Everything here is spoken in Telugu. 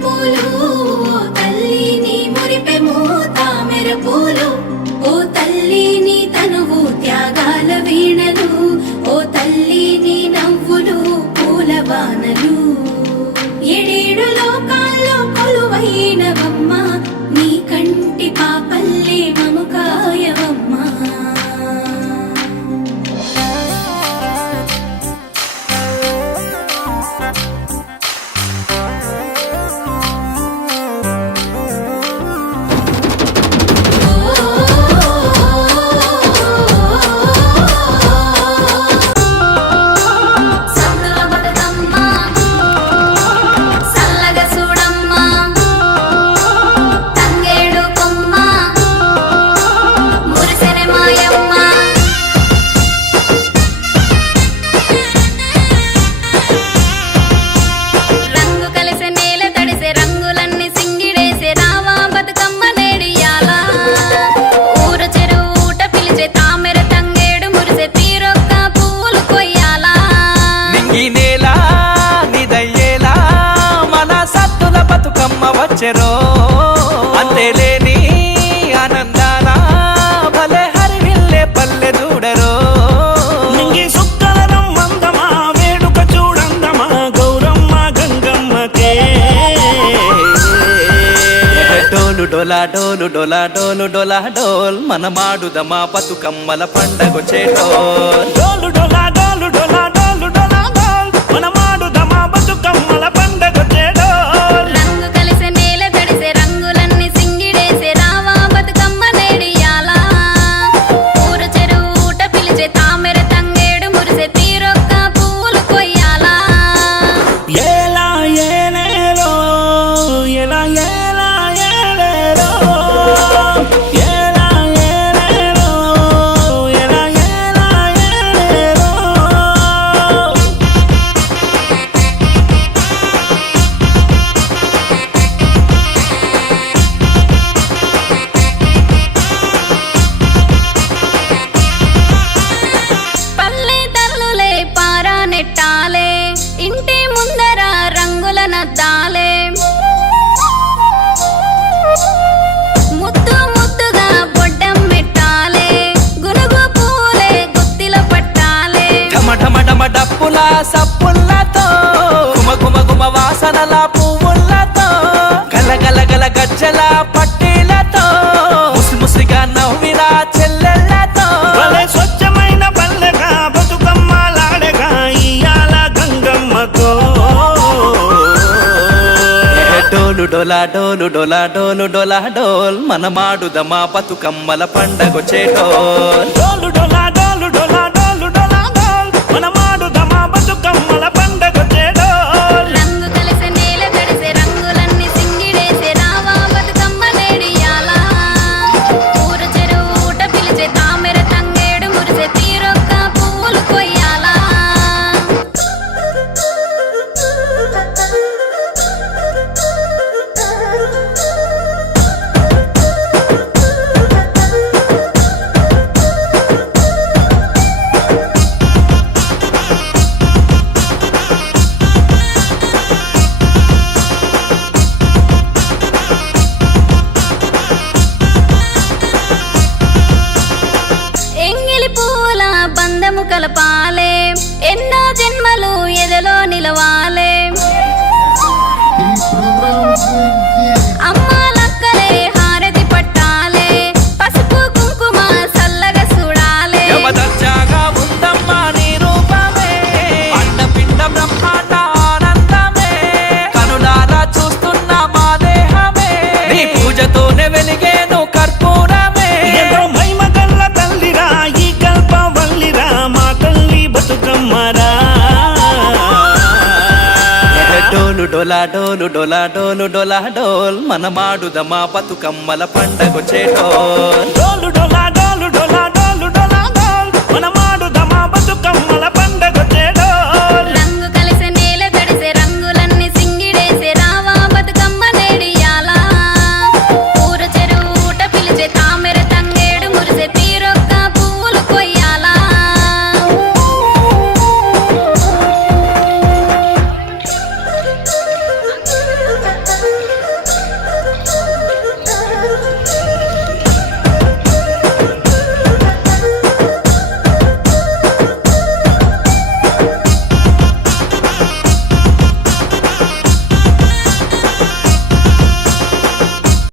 పూలు ఓ తల్లి నీ మురిపెము తామెర పూలు ఓ తల్లి నీ తనువు త్యాగాల వీణలు ఓ తల్లి నీ నవ్వులు పూల బాణలు ఏడేడు లోకాల్లో కొలువైనవమ్మ నీ కంటి పాపల్లే మము కాయవమ్మ వచ్చెరో అంతేలేని ఆనందాల భలే హరివిల్లే పల్లె చూడరో నింగి సుక్కలనం మందమా వేడుక చూడందమా గౌరమ్మ గంగమ్మకే డోలు డోలా డోలు డోలా డోలు డోలా డోల్ మన మాడుదమా బతుకమ్మల పండగొచ్చే డోలు డోలా డోలు డోలా డోలు డోలా డోల్ మన మాడుదమా బతుకమ్మల పండగొచ్చే ఇంటి ముందర రంగుల నద్దాలే ముద్దు ముద్దుగా బొడ్డం పెట్టాలే గునుగు పూలే గుత్తిలో పట్టాలే ఢమ ఢమ ఢమ డప్పుల సప్పులతో గుమ గుమ గుమ వాసనల పువ్వులతో గల గల గల గజ్జల పట్టీలతో ముసి ముసిగా నవ్విన చెల్లెళ్ళతో స్వచ్ఛమైన పల్లెగా బతుకమ్మలాడగా ఇయ్యాల గంగమ్మతో డోలు డోలా డోలు డోలా డోలు డోలా డోల్ మన మాడుదమా బతుకమ్మల పండగొచ్చే డోలు డోలా డోలు డోలా డోలు డోలా డోల్ మన మాడుదమా బతుకమ్మల పండగొచ్చే రంగు కలిసే నేల తడిసే రంగులన్నీ సింగిడేసే రావా బతుకమ్మ నేడియాల ఊరు చెరువు ఊట పిలిచే తామెర తంగేడు మురిసే తీరొక్క పువ్వులు కొయ్యాలా బంధము కలపాలే ఎన్నో జన్మలు ఎదలో నిలవాలే అమ్మాలక్కలే హారతి పట్టాలే పసుపు కుంకుమ సల్లగా చూడాలే దర్జాగా ఉందమ్మా నీ రూపమే అండపిండ బ్రహ్మాండ ఆనందమే కనులారా చూస్తున్న మా దేహమే నీ పూజతోనే వెలిగేను కర్పూరమే ఎంతో మహిమ గల్ల తల్లిరా ఈ కల్పవల్లిరా మా తల్లి బతుకమ్మరా డోలు డోలా డోలు డోలా డోలు డోలా డోల్ మన మాడుదమా బతుకమ్మల పండగొచ్చే డోలు డోలా